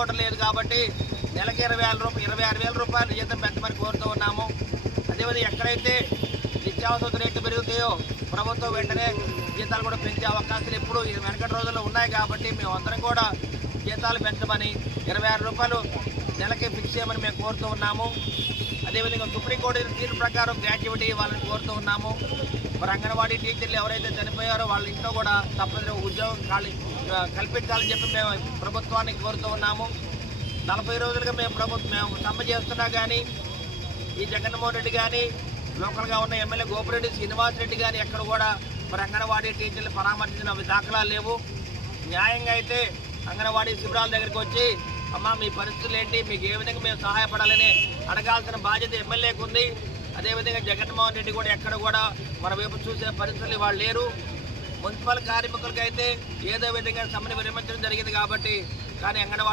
సరిపోవడం లేదు కాబట్టి నెలకి 26,000 రూపాయలు జీతం పెంచమని కోరుతూ ఉన్నాము. అదేవిధంగా ఎక్కడైతే నిత్యావసర రేట్లు పెరుగుతాయో ప్రభుత్వం వెంటనే జీతాలు కూడా పెంచే అవకాశాలు ఎప్పుడు వెనకటి రోజుల్లో ఉన్నాయి కాబట్టి మేము అందరం కూడా జీతాలు పెంచమని 26 రూపాయలు నెలకి ఫిక్స్ చేయమని మేము కోరుతూ ఉన్నాము. అదేవిధంగా సుప్రీంకోర్టు తీర్పు ప్రకారం గ్రాడ్యుయేటీ ఇవ్వాలని కోరుతూ ఉన్నాము. మరి అంగన్వాడీ టీచర్లు ఎవరైతే చనిపోయారో వాళ్ళ ఇంట్లో కూడా తప్పనిసరిగా ఉద్యోగం కల్పించాలని చెప్పి మేము ప్రభుత్వానికి కోరుతూ ఉన్నాము. 40 రోజులుగా మేము సమ్మె చేస్తున్నా కానీ ఈ జగన్మోహన్ రెడ్డి కానీ లోకల్గా ఉన్న ఎమ్మెల్యే గోపిరెడ్డి శ్రీనివాసరెడ్డి కానీ ఎక్కడ కూడా మరి అంగన్వాడీ టీచర్లు పరామర్శించిన దాఖలాలు లేవు. న్యాయంగా అయితే అంగన్వాడీ శిబిరాల దగ్గరికి వచ్చి అమ్మ మీ పరిస్థితులు ఏంటి, మీకు ఏ విధంగా మేము సహాయపడాలని అడగాల్సిన బాధ్యత ఎమ్మెల్యేకు ఉంది. అదేవిధంగా జగన్మోహన్ రెడ్డి కూడా ఎక్కడ కూడా మన వైపు చూసే పరిస్థితులు వాళ్ళు లేరు. మున్సిపల్ కార్మికులకైతే ఏదో విధంగా సమ్మెను విరమించడం జరిగింది కాబట్టి కానీ అంగన్వాడీ